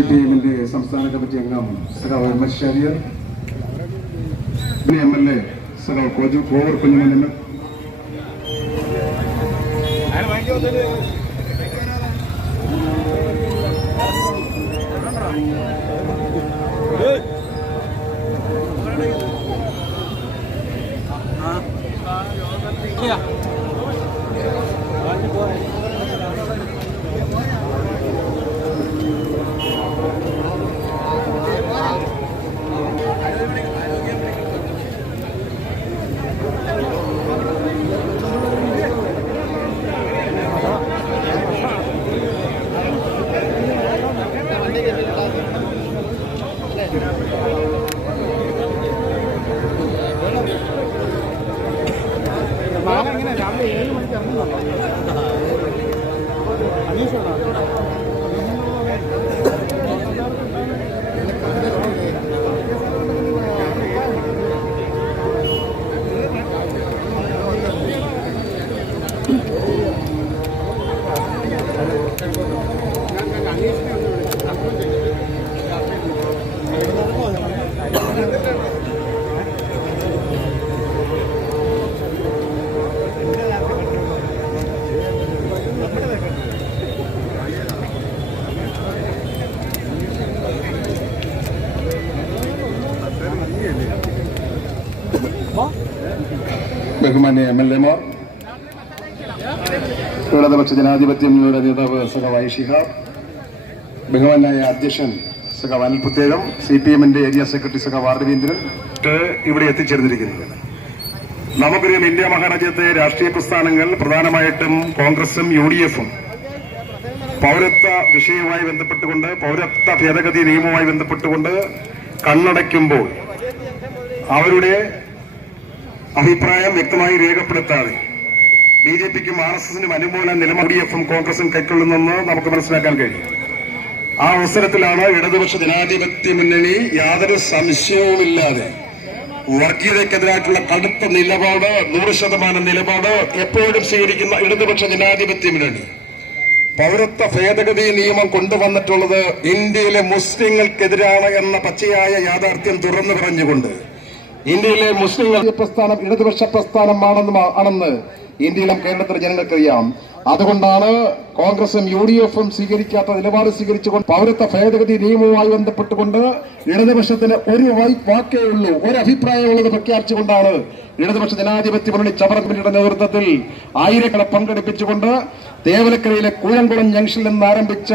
C P എമ്മിന്റെ സംസ്ഥാന committee അംഗം സഖാവ് M S Shariyar M L A സഖാവ് കോജു കോവർ കുഞ്ഞുമൻ എം എൽ ஏழு மணிக்கு ബഹുമാന്യ എം എൽ എമാർ ഇടതുപക്ഷ ജനാധിപത്യങ്ങളുടെ നേതാവ് സഖ ഷിഹാബ് ബഹുമാനായ അധ്യക്ഷൻ സഖ അനിൽ പുത്തേഴം സി പി എമ്മിന്റെ ഏരിയ സെക്രട്ടറി സഖ ആർ രവീന്ദ്രൻ ഇവിടെ എത്തിച്ചേർന്നിരിക്കുന്നത് നമുക്കറിയാം ഇന്ത്യ മഹാരാജ്യത്തെ രാഷ്ട്രീയ പ്രസ്ഥാനങ്ങൾ പ്രധാനമായിട്ടും കോൺഗ്രസും യു ഡി എഫും പൗരത്വ വിഷയവുമായി ബന്ധപ്പെട്ടുകൊണ്ട് പൗരത്വ ഭേദഗതി നിയമവുമായി ബന്ധപ്പെട്ടുകൊണ്ട് കണ്ണടയ്ക്കുമ്പോൾ അവരുടെ അഭിപ്രായം വ്യക്തമായി രേഖപ്പെടുത്താതെ ബി ജെ പിക്കും ആർ എസ് എസിനും അനുകൂല നിലമുടി എഫും കോൺഗ്രസും കൈക്കൊള്ളുന്നെന്ന് നമുക്ക് മനസ്സിലാക്കാൻ കഴിയും. ആ അവസരത്തിലാണ് ഇടതുപക്ഷ ജനാധിപത്യ മുന്നണി യാതൊരു സംശയവുമില്ലാതെ വർഗീയതയ്ക്കെതിരായിട്ടുള്ള കടുത്ത നിലപാട് നൂറ് ശതമാനം നിലപാട് എപ്പോഴും സ്വീകരിക്കുന്ന ഇടതുപക്ഷ ജനാധിപത്യ മുന്നണി. പൗരത്വ ഭേദഗതി നിയമം കൊണ്ടുവന്നിട്ടുള്ളത് ഇന്ത്യയിലെ മുസ്ലിങ്ങൾക്കെതിരാണ് എന്ന പച്ചയായ യാഥാർത്ഥ്യം തുറന്നു പറഞ്ഞുകൊണ്ട് ഇന്ത്യയിലെ മുസ്ലിങ്ങൾ പ്രസ്ഥാനം ഇടതുപക്ഷ പ്രസ്ഥാനമാണെന്ന് ആണെന്ന് ഇന്ത്യയിലും കേരളത്തിലെ ജനങ്ങൾക്കറിയാം. അതുകൊണ്ടാണ് കോൺഗ്രസും യു ഡി എഫും സ്വീകരിക്കാത്ത നിലപാട് സ്വീകരിച്ചുകൊണ്ട് പൗരത്വ ഭേദഗതി നിയമവുമായി ബന്ധപ്പെട്ടുകൊണ്ട് ഇടതുപക്ഷത്തിന് ഒരു വാക്കേ ഉള്ളൂ ഒരു അഭിപ്രായമുള്ളത് പ്രഖ്യാപിച്ചുകൊണ്ടാണ് ഇടതുപക്ഷ ജനാധിപത്യ മുന്നണി കമ്മിറ്റിയുടെ നേതൃത്വത്തിൽ ആയിരക്കണ പങ്കെടുപ്പിച്ചുകൊണ്ട് തേവലക്കരയിലെ കൂഴംകുളം ജംഗ്ഷനിൽ നിന്ന് ആരംഭിച്ച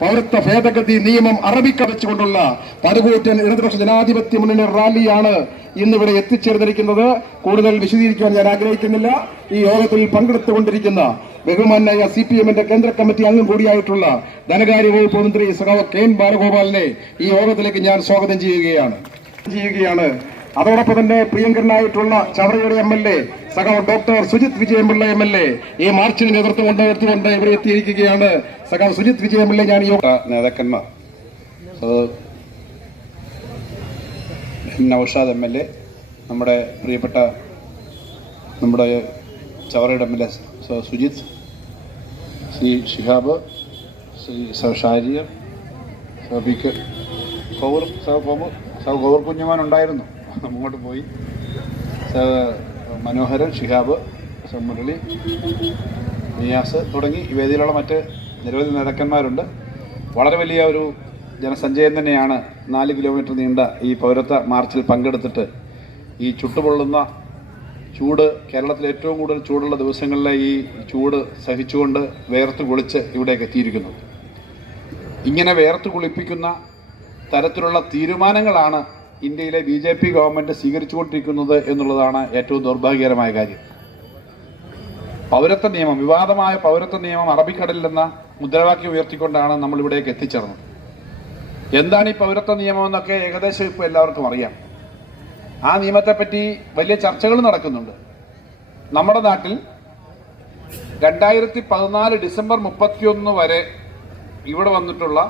പൗരത്വ ഭേദഗതി നിയമം അറബിക്കടച്ചുകൊണ്ടുള്ള പടുകൂറ്റൻ ഇടതുപക്ഷ ജനാധിപത്യ മുന്നണി റാലിയാണ് ഇന്നിവിടെ എത്തിച്ചേർന്നിരിക്കുന്നത് കൂടുതൽ വിശദീകരിക്കാൻ ഞാൻ ആഗ്രഹിക്കുന്നില്ല. ഈ യോഗത്തിൽ പങ്കെടുത്തുകൊണ്ടിരിക്കുന്ന ബഹുമാനായ സി പി എമ്മിന്റെ കേന്ദ്ര കമ്മിറ്റി അംഗം കൂടിയായിട്ടുള്ള ധനകാര്യ വകുപ്പ് മന്ത്രി സഖാവ് കെ എൻ ബാലഗോപാലിനെ ഈ യോഗത്തിലേക്ക് ഞാൻ സ്വാഗതം ചെയ്യുകയാണ്. ചെയ്യുകയാണ്. അതോടൊപ്പം തന്നെ പ്രിയങ്കരനായിട്ടുള്ള ചവറയുടെ എം എൽ എ സഖാവ് doctor Sujith Vijayapillai M L A ഈ മാർച്ചിന് നേതൃത്വം കൊണ്ട് എടുത്തുകൊണ്ട് ഇവിടെ എത്തിയിരിക്കുകയാണ് സഖാവ് സുജിത് വിജയപിള്ള ഞാൻ യോഗ നേതാക്കന്മാർ. നൌഷാദ് എം എൽ എ നമ്മുടെ പ്രിയപ്പെട്ട നമ്മുടെ ചവറയുടെ M L A Sujith Shri Shihab Shri sir Shariyar സബിക്ക് കൗർ സർ കോമ- സർ ഗൗർ കുഞ്ഞുമാൻ ഉണ്ടായിരുന്നു. അങ്ങോട്ട് പോയി. സ മനോഹരൻ ഷിഹാബ് സ മുരളി നിയാസ് തുടങ്ങി വേദിയിലുള്ള മറ്റ് നിരവധി നേതാക്കന്മാരുണ്ട്. വളരെ വലിയ ഒരു ജനസഞ്ചയം തന്നെയാണ് നാല് കിലോമീറ്റർ നീണ്ട ഈ പൗരത്വ മാർച്ചിൽ പങ്കെടുത്തിട്ട് ഈ ചുട്ടുപൊള്ളുന്ന ചൂട് കേരളത്തിലെ ഏറ്റവും കൂടുതൽ ചൂടുള്ള ദിവസങ്ങളിലെ ഈ ചൂട് സഹിച്ചുകൊണ്ട് വേർത്ത് കുളിച്ച് ഇവിടേക്ക് എത്തിയിരിക്കുന്നത് ഇങ്ങനെ വേർത്ത് കുളിപ്പിക്കുന്ന തരത്തിലുള്ള തീരുമാനങ്ങളാണ് ഇന്ത്യയിലെ ബി ജെ പി ഗവൺമെന്റ് സ്വീകരിച്ചുകൊണ്ടിരിക്കുന്നത് എന്നുള്ളതാണ് ഏറ്റവും ദൗർഭാഗ്യകരമായ കാര്യം. പൗരത്വ നിയമം വിവാദമായ പൗരത്വ നിയമം അറബിക്കടലിൽ എന്ന മുദ്രാവാക്യം ഉയർത്തിക്കൊണ്ടാണ് നമ്മൾ ഇവിടേക്ക് എത്തിച്ചേർന്നത്. എന്താണ് ഈ പൗരത്വ നിയമം എന്നൊക്കെ ഏകദേശം ഇപ്പോൾ എല്ലാവർക്കും അറിയാം. ആ നിയമത്തെപ്പറ്റി വലിയ ചർച്ചകൾ നടക്കുന്നുണ്ട്. നമ്മുടെ നാട്ടിൽ രണ്ടായിരത്തി പതിനാല് ഡിസംബർ മുപ്പത്തിയൊന്ന് വരെ ഇവിടെ വന്നിട്ടുള്ള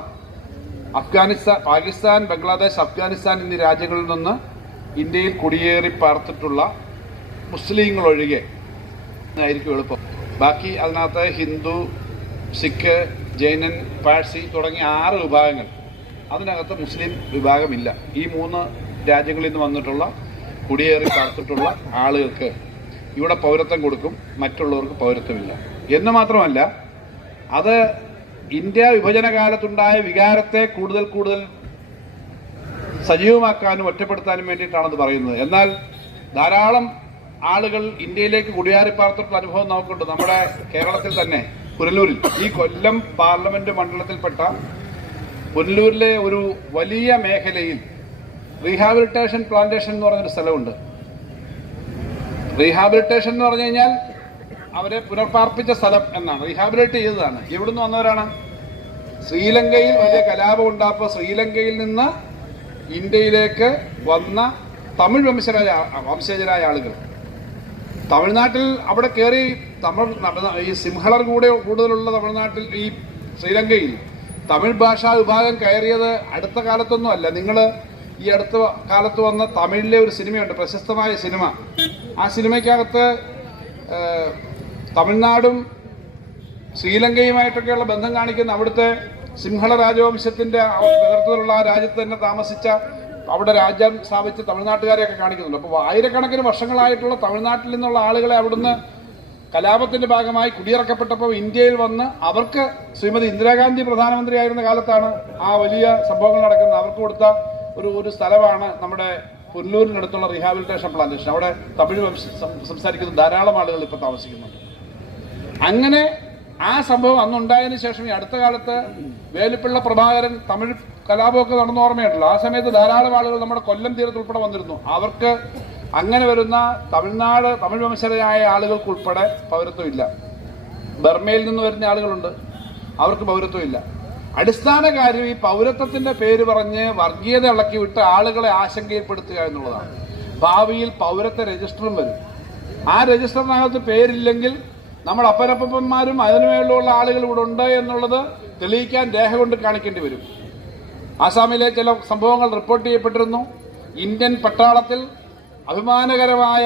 അഫ്ഗാനിസ്ഥാൻ പാകിസ്ഥാൻ ബംഗ്ലാദേശ് അഫ്ഗാനിസ്ഥാൻ എന്നീ രാജ്യങ്ങളിൽ നിന്ന് ഇന്ത്യയിൽ കുടിയേറി പാർത്തിട്ടുള്ള മുസ്ലിങ്ങൾ ഒഴികെ ആയിരിക്കും എളുപ്പം. ബാക്കി അതിനകത്ത് ഹിന്ദു സിഖ് ജൈനൻ പാഴ്സി തുടങ്ങിയ ആറ് വിഭാഗങ്ങൾ. അതിനകത്ത് മുസ്ലിം വിഭാഗമില്ല. ഈ മൂന്ന് രാജ്യങ്ങളിൽ നിന്ന് വന്നിട്ടുള്ള കുടിയേറി പാർത്തിട്ടുള്ള ആളുകൾക്ക് ഇവിടെ പൗരത്വം കൊടുക്കും. മറ്റുള്ളവർക്ക് പൗരത്വമില്ല. എന്ന് മാത്രമല്ല അത് ഇന്ത്യ വിഭജന കാലത്തുണ്ടായ വികാരത്തെ കൂടുതൽ കൂടുതൽ സജീവമാക്കാനും ഒറ്റപ്പെടുത്താനും വേണ്ടിയിട്ടാണത് പറയുന്നത്. എന്നാൽ ധാരാളം ആളുകൾ ഇന്ത്യയിലേക്ക് കുടിയേറി പാർത്തിട്ടുള്ള അനുഭവം നമുക്കുണ്ട്. നമ്മുടെ കേരളത്തിൽ തന്നെ പുനലൂരിൽ ഈ കൊല്ലം പാർലമെന്റ് മണ്ഡലത്തിൽപ്പെട്ട പുനലൂരിലെ ഒരു വലിയ മേഖലയിൽ റീഹാബിലിറ്റേഷൻ പ്ലാന്റേഷൻ എന്ന് പറഞ്ഞൊരു സ്ഥലമുണ്ട്. റീഹാബിലിറ്റേഷൻ എന്ന് പറഞ്ഞു കഴിഞ്ഞാൽ അവരെ പുനർപ്പാർപ്പിച്ച സ്ഥലം എന്നാണ്. റീഹാബിലിറ്റ് ചെയ്തതാണ്. എവിടുന്ന് വന്നവരാണ്? ശ്രീലങ്കയിൽ വലിയ കലാപം ഉണ്ടായപ്പോൾ ശ്രീലങ്കയിൽ നിന്ന് ഇന്ത്യയിലേക്ക് വന്ന തമിഴ് വംശരായ വംശജരായ ആളുകൾ. തമിഴ്നാട്ടിൽ അവിടെ കയറി തമിഴ് ഈ സിംഹളർ കൂടെ കൂടുതലുള്ള തമിഴ്നാട്ടിൽ ഈ ശ്രീലങ്കയിൽ തമിഴ് ഭാഷാ വിഭാഗം കയറിയത് അടുത്ത കാലത്തൊന്നും അല്ല. നിങ്ങൾ ഈ അടുത്ത കാലത്ത് വന്ന തമിഴിലെ ഒരു സിനിമയുണ്ട് പ്രശസ്തമായ സിനിമ. ആ സിനിമയ്ക്കകത്ത് തമിഴ്നാടും ശ്രീലങ്കയുമായിട്ടൊക്കെയുള്ള ബന്ധം കാണിക്കുന്ന അവിടുത്തെ സിംഹള രാജവംശത്തിന്റെ നേതൃത്വത്തിലുള്ള ആ രാജ്യത്ത് തന്നെ താമസിച്ച അവിടെ രാജ്യം സ്ഥാപിച്ച തമിഴ്നാട്ടുകാരെയൊക്കെ കാണിക്കുന്നുണ്ട്. അപ്പോൾ ആയിരക്കണക്കിന് വർഷങ്ങളായിട്ടുള്ള തമിഴ്നാട്ടിൽ നിന്നുള്ള ആളുകളെ അവിടുന്ന് കലാപത്തിന്റെ ഭാഗമായി കുടിയിറക്കപ്പെട്ടപ്പോൾ ഇന്ത്യയിൽ വന്ന് അവർക്ക് ശ്രീമതി ഇന്ദിരാഗാന്ധി പ്രധാനമന്ത്രിയായിരുന്ന കാലത്താണ് ആ വലിയ സംഭവങ്ങൾ നടക്കുന്നത്. അവർക്ക് കൊടുത്ത ഒരു ഒരു സ്ഥലമാണ് നമ്മുടെ പുല്ലൂരിനടുത്തുള്ള റീഹാബിലിറ്റേഷൻ പ്ലാന്റേഷൻ. അവിടെ തമിഴ് സംസാരിക്കുന്ന ധാരാളം ആളുകൾ ഇപ്പോൾ താമസിക്കുന്നുണ്ട്. അങ്ങനെ ആ സംഭവം അന്നുണ്ടായതിനു ശേഷം ഈ അടുത്ത കാലത്ത് വേലുപ്പിള്ള പ്രഭാകരൻ തമിഴ് കലാപമൊക്കെ നടന്നു ഓർമ്മയുണ്ടല്ലോ. ആ സമയത്ത് ധാരാളം ആളുകൾ നമ്മുടെ കൊല്ലം തീരത്ത് ഉൾപ്പെടെ വന്നിരുന്നു. അവർക്ക് അങ്ങനെ വരുന്ന തമിഴ്നാട് തമിഴ് വംശജരായ ആളുകൾക്കുൾപ്പെടെ പൗരത്വമില്ല. ബർമയിൽ നിന്ന് വരുന്ന ആളുകളുണ്ട്. അവർക്ക് പൗരത്വമില്ല. അടിസ്ഥാന കാര്യം ഈ പൗരത്വത്തിന്റെ പേര് പറഞ്ഞ് വർഗീയത ഇളക്കി വിട്ട് ആളുകളെ ആശങ്കയിൽപ്പെടുത്തുക എന്നുള്ളതാണ്. ഭാവിയിൽ പൗരത്വ രജിസ്റ്ററും വരും. ആ രജിസ്റ്ററിനകത്ത് പേരില്ലെങ്കിൽ നമ്മൾ അപ്പനപ്പന്മാരും അതിനുമേലുള്ള ആളുകൾ ഇവിടെ ഉണ്ട് എന്നുള്ളത് തെളിയിക്കാൻ രേഖ കൊണ്ട് കാണിക്കേണ്ടി വരും. ആസാമിലെ ചില സംഭവങ്ങൾ റിപ്പോർട്ട് ചെയ്യപ്പെട്ടിരുന്നു. ഇന്ത്യൻ പട്ടാളത്തിൽ അഭിമാനകരമായ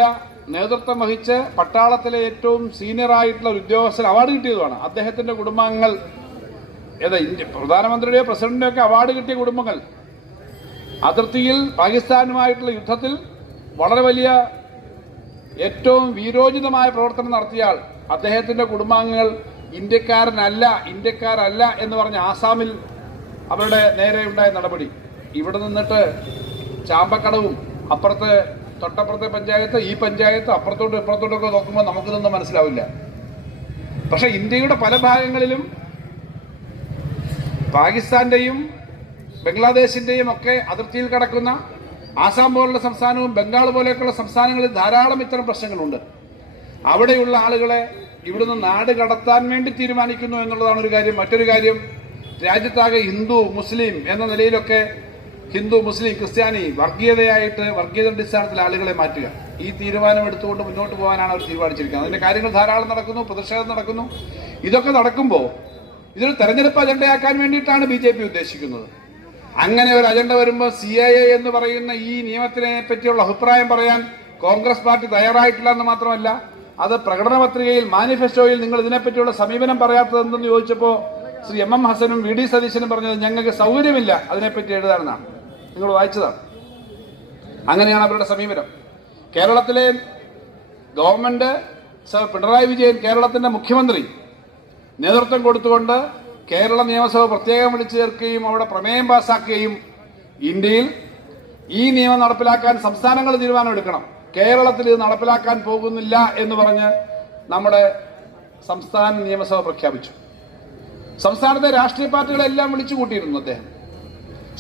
നേതൃത്വം വഹിച്ച് പട്ടാളത്തിലെ ഏറ്റവും സീനിയർ ആയിട്ടുള്ള ഒരു ഉദ്യോഗസ്ഥൻ അവാർഡ് കിട്ടിയതുമാണ്. അദ്ദേഹത്തിന്റെ കുടുംബാംഗങ്ങൾ ഏതാ ഇന്ത്യ പ്രധാനമന്ത്രിയുടെയോ പ്രസിഡന്റിന്റെയോ ഒക്കെ അവാർഡ് കിട്ടിയ കുടുംബങ്ങൾ. അതിർത്തിയിൽ പാകിസ്ഥാനുമായിട്ടുള്ള യുദ്ധത്തിൽ വളരെ വലിയ ഏറ്റവും വീരോചിതമായ പ്രവർത്തനം നടത്തിയാൽ അദ്ദേഹത്തിന്റെ കുടുംബാംഗങ്ങൾ ഇന്ത്യക്കാരനല്ല ഇന്ത്യക്കാരല്ല എന്ന് പറഞ്ഞ ആസാമിൽ അവരുടെ നേരെയുണ്ടായ നടപടി. ഇവിടെ നിന്നിട്ട് ചാമ്പക്കടവും അപ്പുറത്തെ തൊട്ടപ്പുറത്തെ പഞ്ചായത്ത് ഈ പഞ്ചായത്ത് അപ്പുറത്തോട്ടും ഇപ്പുറത്തോട്ടൊക്കെ നോക്കുമ്പോൾ നമുക്കിതൊന്നും മനസ്സിലാവില്ല. പക്ഷെ ഇന്ത്യയുടെ പല ഭാഗങ്ങളിലും പാകിസ്ഥാന്റെയും ബംഗ്ലാദേശിന്റെയും ഒക്കെ അതിർത്തിയിൽ കിടക്കുന്ന ആസാം പോലുള്ള സംസ്ഥാനവും ബംഗാൾ പോലെയൊക്കെയുള്ള സംസ്ഥാനങ്ങളിൽ ധാരാളം ഇത്തരം പ്രശ്നങ്ങളുണ്ട്. അവിടെയുള്ള ആളുകളെ ഇവിടുന്ന് നാട് കടത്താൻ വേണ്ടി തീരുമാനിക്കുന്നു എന്നുള്ളതാണ് ഒരു കാര്യം. മറ്റൊരു കാര്യം രാജ്യത്താകെ ഹിന്ദു മുസ്ലിം എന്ന നിലയിലൊക്കെ ഹിന്ദു മുസ്ലിം ക്രിസ്ത്യാനി വർഗീയതയായിട്ട് വർഗീയത അടിസ്ഥാനത്തിൽ ആളുകളെ മാറ്റുക. ഈ തീരുമാനം എടുത്തുകൊണ്ട് മുന്നോട്ട് പോകാനാണ് അവർ തീരുമാനിച്ചിരിക്കുന്നത്. അതിന്റെ കാര്യങ്ങൾ ധാരാളം നടക്കുന്നു പ്രതിഷേധം നടക്കുന്നു. ഇതൊക്കെ നടക്കുമ്പോൾ ഇതൊരു തെരഞ്ഞെടുപ്പ് അജണ്ടയാക്കാൻ വേണ്ടിയിട്ടാണ് ബി ജെ പി ഉദ്ദേശിക്കുന്നത്. അങ്ങനെ ഒരു അജണ്ട വരുമ്പോൾ സി എ എ എന്ന് പറയുന്ന ഈ നിയമത്തിനെ പറ്റിയുള്ള അഭിപ്രായം പറയാൻ കോൺഗ്രസ് പാർട്ടി തയ്യാറായിട്ടില്ല എന്ന് മാത്രമല്ല അത് പ്രകടന പത്രികയിൽ മാനിഫെസ്റ്റോയിൽ നിങ്ങൾ ഇതിനെപ്പറ്റിയുള്ള സമീപനം പറയാത്തത് എന്തെന്ന് ചോദിച്ചപ്പോൾ ശ്രീ എം എം ഹസനും വി ഡി സതീശനും പറഞ്ഞത് ഞങ്ങൾക്ക് സൗകര്യമില്ല അതിനെപ്പറ്റി എഴുതാനെന്നാണ് നിങ്ങൾ വായിച്ചതാണ് അങ്ങനെയാണ് അവരുടെ സമീപനം. കേരളത്തിലെ ഗവൺമെന്റ് സർ പിണറായി വിജയൻ കേരളത്തിന്റെ മുഖ്യമന്ത്രി നേതൃത്വം കൊടുത്തുകൊണ്ട് കേരള നിയമസഭ പ്രത്യേകം വിളിച്ചു ചേർക്കുകയും അവിടെ പ്രമേയം പാസാക്കുകയും ഇന്ത്യയിൽ ഈ നിയമം നടപ്പിലാക്കാൻ സംസ്ഥാനങ്ങൾ തീരുമാനമെടുക്കണം. കേരളത്തിൽ ഇത് നടപ്പിലാക്കാൻ പോകുന്നില്ല എന്ന് പറഞ്ഞ് നമ്മുടെ സംസ്ഥാന നിയമസഭ പ്രഖ്യാപിച്ചു. സംസ്ഥാനത്തെ രാഷ്ട്രീയ പാർട്ടികളെല്ലാം വിളിച്ചു കൂട്ടിയിരുന്നു അദ്ദേഹം.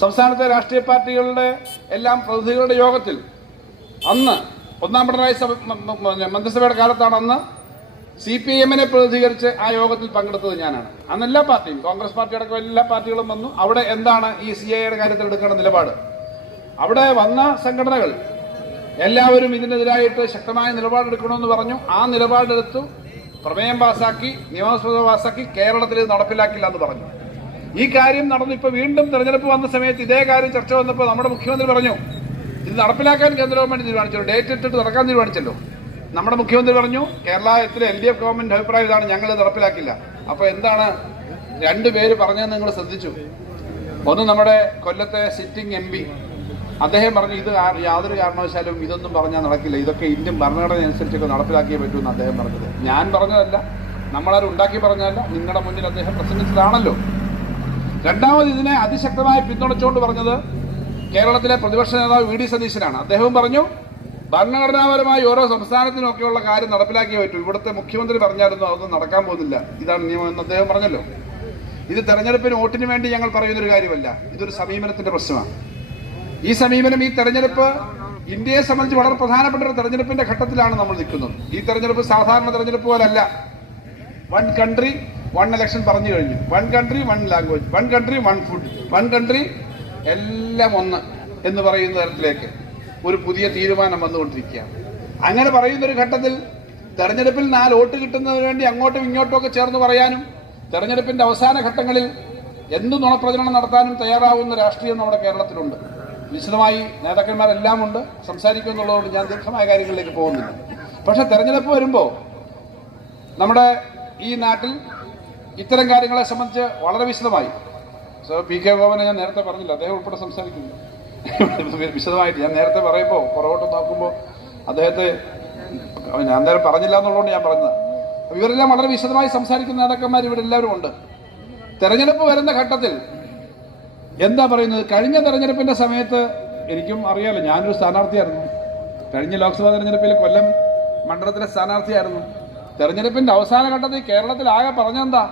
സംസ്ഥാനത്തെ രാഷ്ട്രീയ പാർട്ടികളുടെ എല്ലാം പ്രതിനിധികളുടെ യോഗത്തിൽ അന്ന് ഒന്നാം പിണറായി സഭ മന്ത്രിസഭയുടെ കാലത്താണ് അന്ന് സി പി എമ്മിനെ പ്രതിനിധീകരിച്ച് ആ യോഗത്തിൽ പങ്കെടുത്തത് ഞാനാണ്. അന്ന് എല്ലാ പാർട്ടിയും കോൺഗ്രസ് പാർട്ടി അടക്കം എല്ലാ പാർട്ടികളും വന്നു. അവിടെ എന്താണ് ഈ സി ഐയുടെ കാര്യത്തിൽ എടുക്കേണ്ട നിലപാട്? അവിടെ വന്ന സംഘടനകൾ എല്ലാവരും ഇതിനെതിരായിട്ട് ശക്തമായ നിലപാടെടുക്കണമെന്ന് പറഞ്ഞു. ആ നിലപാടെടുത്തു പ്രമേയം പാസാക്കി നിയമസഭ പാസാക്കി കേരളത്തിൽ നടപ്പിലാക്കില്ല എന്ന് പറഞ്ഞു. ഈ കാര്യം നടന്നു. ഇപ്പൊ വീണ്ടും തെരഞ്ഞെടുപ്പ് വന്ന സമയത്ത് ഇതേ കാര്യം ചർച്ച വന്നപ്പോൾ നമ്മുടെ മുഖ്യമന്ത്രി പറഞ്ഞു ഇത് നടപ്പിലാക്കാൻ കേന്ദ്ര ഗവൺമെന്റ് തീരുമാനിച്ചല്ലോ ഡേറ്റ് ഇട്ടിട്ട് നടക്കാൻ തീരുമാനിച്ചല്ലോ. നമ്മുടെ മുഖ്യമന്ത്രി പറഞ്ഞു കേരളത്തിലെ എൽ ഡി എഫ് ഗവൺമെന്റ് അഭിപ്രായം ഇതാണ് ഞങ്ങൾ നടപ്പിലാക്കില്ല. അപ്പൊ എന്താണ് രണ്ടുപേര് പറഞ്ഞതെന്ന് നിങ്ങൾ ശ്രദ്ധിച്ചു. ഒന്ന് നമ്മുടെ കൊല്ലത്തെ സിറ്റിംഗ് എം പി. അദ്ദേഹം പറഞ്ഞു ഇത് യാതൊരു കാരണവശാലും ഇതൊന്നും പറഞ്ഞാൽ നടക്കില്ല. ഇതൊക്കെ ഇന്ത്യൻ ഭരണഘടന അനുസരിച്ചൊക്കെ നടപ്പിലാക്കിയേ പറ്റൂ എന്ന് അദ്ദേഹം പറഞ്ഞത്. ഞാൻ പറഞ്ഞതല്ല നമ്മളാരും ഉണ്ടാക്കി പറഞ്ഞതല്ല നിങ്ങളുടെ മുന്നിൽ അദ്ദേഹം പ്രസംഗിച്ചതാണല്ലോ രണ്ടാമത് ഇതിനെ അതിശക്തമായി പിന്തുണച്ചുകൊണ്ട് പറഞ്ഞത് കേരളത്തിലെ പ്രതിപക്ഷ നേതാവ് വി ഡി സതീശനാണ്. അദ്ദേഹവും പറഞ്ഞു ഭരണഘടനാപരമായി ഓരോ സംസ്ഥാനത്തിനൊക്കെയുള്ള കാര്യം നടപ്പിലാക്കിയേ പറ്റൂ. ഇവിടുത്തെ മുഖ്യമന്ത്രി പറഞ്ഞായിരുന്നു അതൊന്നും നടക്കാൻ പോകുന്നില്ല. ഇതാണ് നിയമം എന്ന് അദ്ദേഹം പറഞ്ഞല്ലോ. ഇത് തെരഞ്ഞെടുപ്പിന് വോട്ടിന് വേണ്ടി ഞങ്ങൾ പറയുന്നൊരു കാര്യമല്ല. ഇതൊരു സമീപനത്തിന്റെ പ്രശ്നമാണ്. ഈ സമീപനം ഈ തെരഞ്ഞെടുപ്പ് ഇന്ത്യയെ സംബന്ധിച്ച് വളരെ പ്രധാനപ്പെട്ട ഒരു തെരഞ്ഞെടുപ്പിന്റെ ഘട്ടത്തിലാണ് നമ്മൾ നിൽക്കുന്നത്. ഈ തെരഞ്ഞെടുപ്പ് സാധാരണ തെരഞ്ഞെടുപ്പ് പോലല്ല. വൺ കൺട്രി വൺ ഇലക്ഷൻ പറഞ്ഞു കഴിഞ്ഞു. One country one language one country one food one country എല്ലാം ഒന്ന് എന്ന് പറയുന്ന തരത്തിലേക്ക് ഒരു പുതിയ തീരുമാനം വന്നുകൊണ്ടിരിക്കുകയാണ്. അങ്ങനെ പറയുന്ന ഒരു ഘട്ടത്തിൽ തെരഞ്ഞെടുപ്പിൽ നാല് വോട്ട് കിട്ടുന്നതിന് വേണ്ടി അങ്ങോട്ടും ഇങ്ങോട്ടും ഒക്കെ ചേർന്ന് പറയാനും തെരഞ്ഞെടുപ്പിന്റെ അവസാന ഘട്ടങ്ങളിൽ എന്ത് നുണപ്രചരണം നടത്താനും തയ്യാറാവുന്ന രാഷ്ട്രീയം നമ്മുടെ കേരളത്തിലുണ്ട്. വിശദമായി നേതാക്കന്മാരെല്ലാം ഉണ്ട് സംസാരിക്കുമെന്നുള്ളതുകൊണ്ട് ഞാൻ ദീർഘമായ കാര്യങ്ങളിലേക്ക് പോകുന്നില്ല. പക്ഷെ തെരഞ്ഞെടുപ്പ് വരുമ്പോൾ നമ്മുടെ ഈ നാട്ടിൽ ഇത്തരം കാര്യങ്ങളെ സംബന്ധിച്ച് വളരെ വിശദമായി. സോ പി കെ ഗോപനെ ഞാൻ നേരത്തെ പറഞ്ഞില്ല. അദ്ദേഹം ഉൾപ്പെടെ സംസാരിക്കുന്നു. വിശദമായിട്ട് ഞാൻ നേരത്തെ പറയുമ്പോൾ പുറകോട്ട് നോക്കുമ്പോൾ അദ്ദേഹത്തെ ഞാൻ നേരം പറഞ്ഞില്ല എന്നുള്ളതുകൊണ്ട് ഞാൻ പറഞ്ഞത്. ഇവരെല്ലാം വളരെ വിശദമായി സംസാരിക്കുന്ന നേതാക്കന്മാർ ഇവിടെ എല്ലാവരും ഉണ്ട്. തെരഞ്ഞെടുപ്പ് വരുന്ന ഘട്ടത്തിൽ എന്താ പറയുന്നത്? കഴിഞ്ഞ തെരഞ്ഞെടുപ്പിന്റെ സമയത്ത് എനിക്കും അറിയാമല്ലോ ഞാനൊരു സ്ഥാനാർത്ഥിയായിരുന്നു. കഴിഞ്ഞ ലോക്സഭാ തെരഞ്ഞെടുപ്പിൽ കൊല്ലം മണ്ഡലത്തിലെ സ്ഥാനാർത്ഥിയായിരുന്നു. തെരഞ്ഞെടുപ്പിന്റെ അവസാന ഘട്ടത്തിൽ കേരളത്തിൽ ആകെ പറഞ്ഞെന്താ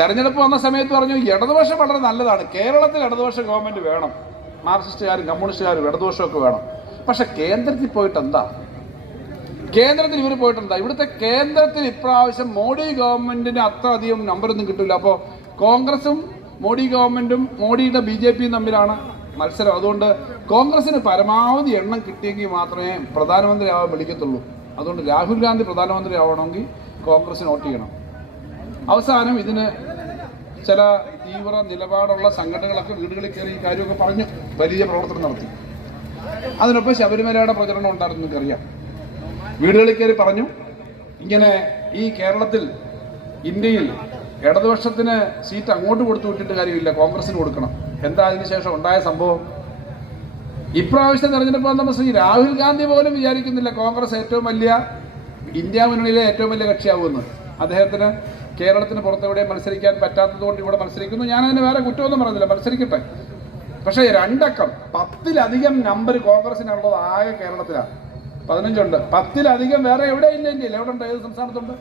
തെരഞ്ഞെടുപ്പ് വന്ന സമയത്ത് പറഞ്ഞു ഇടതുപക്ഷം വളരെ നല്ലതാണ്. കേരളത്തിൽ ഇടതുപക്ഷ ഗവൺമെന്റ് വേണം. മാർക്സിസ്റ്റുകാരും കമ്മ്യൂണിസ്റ്റുകാരും ഇടതുപക്ഷമൊക്കെ വേണം. പക്ഷെ കേന്ദ്രത്തിൽ പോയിട്ട് എന്താ കേന്ദ്രത്തിൽ ഇവർ പോയിട്ടുണ്ട് ഇവിടുത്തെ കേന്ദ്രത്തിൽ ഇപ്രാവശ്യം മോഡി ഗവൺമെന്റിന് അത്ര അധികം നമ്പറൊന്നും കിട്ടില്ല. അപ്പോൾ കോൺഗ്രസും മോഡി ഗവൺമെന്റും മോഡിയുടെ ബി ജെ പിയും തമ്മിലാണ് മത്സരം. അതുകൊണ്ട് കോൺഗ്രസിന് പരമാവധി എണ്ണം കിട്ടിയെങ്കിൽ മാത്രമേ പ്രധാനമന്ത്രി ആവാൻ വിളിക്കത്തുള്ളൂ. അതുകൊണ്ട് രാഹുൽ ഗാന്ധി പ്രധാനമന്ത്രി ആവണമെങ്കിൽ കോൺഗ്രസിന് വോട്ട് ചെയ്യണം. അവസാനം ഇതിന് ചില തീവ്ര നിലപാടുള്ള സംഘടനകളൊക്കെ വീടുകളിൽ കയറി ഈ കാര്യമൊക്കെ പറഞ്ഞു വലിയ പ്രവർത്തനം നടത്തി. അതിനൊപ്പം ശബരിമലയുടെ പ്രചരണം ഉണ്ടായിരുന്നു എനിക്കറിയാം വീടുകളിൽ കയറി പറഞ്ഞു ഇങ്ങനെ ഈ കേരളത്തിൽ ഇന്ത്യയിൽ ഇടതുപക്ഷത്തിന് സീറ്റ് അങ്ങോട്ട് കൊടുത്തു വിട്ടിട്ട് കാര്യമില്ല കോൺഗ്രസിന് കൊടുക്കണം. എന്താ അതിനുശേഷം ഉണ്ടായ സംഭവം? ഇപ്രാവശ്യത്തെ തെരഞ്ഞെടുപ്പ് വന്നപ്പോൾ ശ്രീ രാഹുൽ ഗാന്ധി പോലും വിചാരിക്കുന്നില്ല കോൺഗ്രസ് ഏറ്റവും വലിയ ഇന്ത്യ മുന്നണിയിലെ ഏറ്റവും വലിയ കക്ഷിയാവുമെന്ന്. അദ്ദേഹത്തിന് കേരളത്തിന് പുറത്തെവിടെ മത്സരിക്കാൻ പറ്റാത്തതുകൊണ്ട് ഇവിടെ മത്സരിക്കുന്നു. ഞാൻ അതിന് വേറെ കുറ്റമൊന്നും പറഞ്ഞില്ല. മത്സരിക്കട്ടെ. പക്ഷേ രണ്ടക്കം. പത്തിലധികം നമ്പർ കോൺഗ്രസിനുള്ളത് ആകെ കേരളത്തിലാണ് പതിനഞ്ചുണ്ട്. പത്തിലധികം വേറെ എവിടെ ഇല്ല ഇന്ത്യയിൽ. എവിടെ ഉണ്ട് ഏത് സംസ്ഥാനത്തുണ്ട്?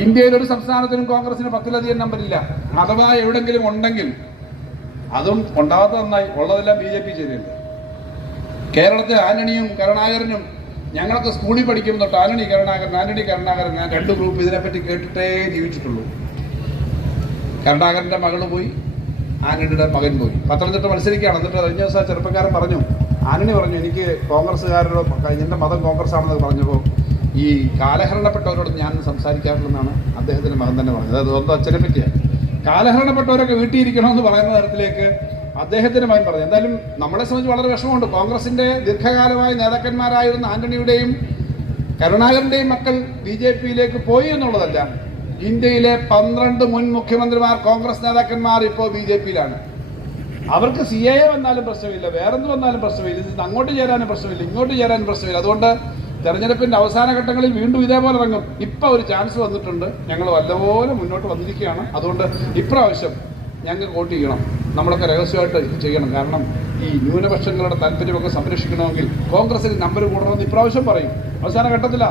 ഇന്ത്യയിൽ ഒരു സംസ്ഥാനത്തിനും കോൺഗ്രസിന് പത്തിലധികം നമ്പർ ഇല്ല. അഥവാ എവിടെങ്കിലും ഉണ്ടെങ്കിൽ അതും ഉണ്ടാകാത്ത നന്നായി. ഉള്ളതെല്ലാം ബി ജെ പി ചെയ്തിട്ടുണ്ട്. കേരളത്തിൽ ആന്റണിയും കരുണാകരനും ഞങ്ങളൊക്കെ സ്കൂളിൽ പഠിക്കുമ്പോൾ തൊട്ട് ആന്റണി കരുണാകരൻ ആന്റണി കരുണാകരൻ ഞാൻ രണ്ട് ഗ്രൂപ്പ് ഇതിനെപ്പറ്റി കേട്ടിട്ടേ ജീവിച്ചിട്ടുള്ളൂ. കരുണാകരന്റെ മകൾ പോയി ആന്റണിയുടെ മകൻ പോയി. പത്തനംതിട്ട മത്സരിക്കുകയാണ്. എന്നിട്ട് കഴിഞ്ഞ ദിവസം ചെറുപ്പക്കാരൻ പറഞ്ഞു ആന്റണി പറഞ്ഞു എനിക്ക് കോൺഗ്രസ്സുകാരുടെ എന്റെ മതം കോൺഗ്രസ് ആണെന്ന് പറഞ്ഞപ്പോൾ ഈ കാലഹരണപ്പെട്ടവരോട് ഞാൻ സംസാരിക്കാറില്ലെന്നാണ് അദ്ദേഹത്തിന്റെ മകൻ തന്നെ പറഞ്ഞത്. അത് സ്വന്തം അച്ഛനെ പറ്റിയാണ്. കാലഹരണപ്പെട്ടവരൊക്കെ വീട്ടിയിരിക്കണമെന്ന് പറയുന്ന തരത്തിലേക്ക് അദ്ദേഹത്തിന്റെ മകൻ പറഞ്ഞു. എന്തായാലും നമ്മളെ സംബന്ധിച്ച് വളരെ വിഷമമുണ്ട്. കോൺഗ്രസിന്റെ ദീർഘകാലമായ നേതാക്കന്മാരായിരുന്ന ആന്റണിയുടെയും കരുണാകരന്റെയും മക്കൾ ബി ജെ പിയിലേക്ക് പോയി എന്നുള്ളതല്ല ഇന്ത്യയിലെ പന്ത്രണ്ട് മുൻ മുഖ്യമന്ത്രിമാർ കോൺഗ്രസ് നേതാക്കന്മാർ ഇപ്പോൾ ബി ജെ പിയിലാണ്. അവർക്ക് സി എ വന്നാലും പ്രശ്നമില്ല വേറെന്ത് വന്നാലും പ്രശ്നമില്ല ഇത് അങ്ങോട്ട് ചേരാനും പ്രശ്നമില്ല ഇങ്ങോട്ട് ചേരാനും പ്രശ്നമില്ല. അതുകൊണ്ട് തെരഞ്ഞെടുപ്പിന്റെ അവസാന ഘട്ടങ്ങളിൽ വീണ്ടും ഇതേപോലെ ഇറങ്ങും. ഇപ്പൊ ഒരു ചാൻസ് വന്നിട്ടുണ്ട്. ഞങ്ങൾ വല്ലപോലെ മുന്നോട്ട് വന്നിരിക്കുകയാണ്. അതുകൊണ്ട് ഇപ്രാവശ്യം ഞങ്ങൾക്ക് വോട്ട് ചെയ്യണം. നമ്മളൊക്കെ രഹസ്യമായിട്ട് ചെയ്യണം. കാരണം ഈ ന്യൂനപക്ഷങ്ങളുടെ താല്പര്യമൊക്കെ സംരക്ഷിക്കണമെങ്കിൽ കോൺഗ്രസിന് നമ്പർ കൂടണമെന്ന് ഇപ്രാവശ്യം പറയും. അവസാന ഘട്ടത്തിലാ.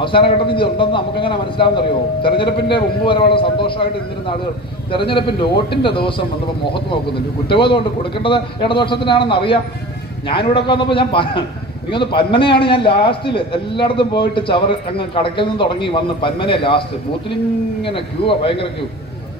അവസാന ഘട്ടത്തിൽ ഇത് ഉണ്ടെന്ന് നമുക്കെങ്ങനെ മനസ്സിലാവുന്നറിയോ തെരഞ്ഞെടുപ്പിന്റെ മുമ്പ് വരെ വളരെ സന്തോഷമായിട്ട് ഇരുന്നിരുന്ന ആളുകൾ തെരഞ്ഞെടുപ്പിന്റെ വോട്ടിന്റെ ദിവസം വന്നപ്പോൾ മുഖത്ത് നോക്കുന്നുണ്ട്. കുറ്റബോധം കൊണ്ട് കൊടുക്കേണ്ടത് ഇടതുപക്ഷത്തിനാണെന്ന് അറിയാം. ഞാനിവിടെ ഒക്കെ വന്നപ്പോൾ ഞാൻ എനിക്കൊന്ന് പന്മനയാണ് ഞാൻ ലാസ്റ്റിൽ എല്ലായിടത്തും പോയിട്ട് ചവർ അങ്ങ് കടക്കിൽ നിന്ന് തുടങ്ങി വന്ന് പന്മനയാണ് ലാസ്റ്റ്. ബൂത്തിലിങ്ങനെ ക്യൂ ഭയങ്കര ക്യൂ.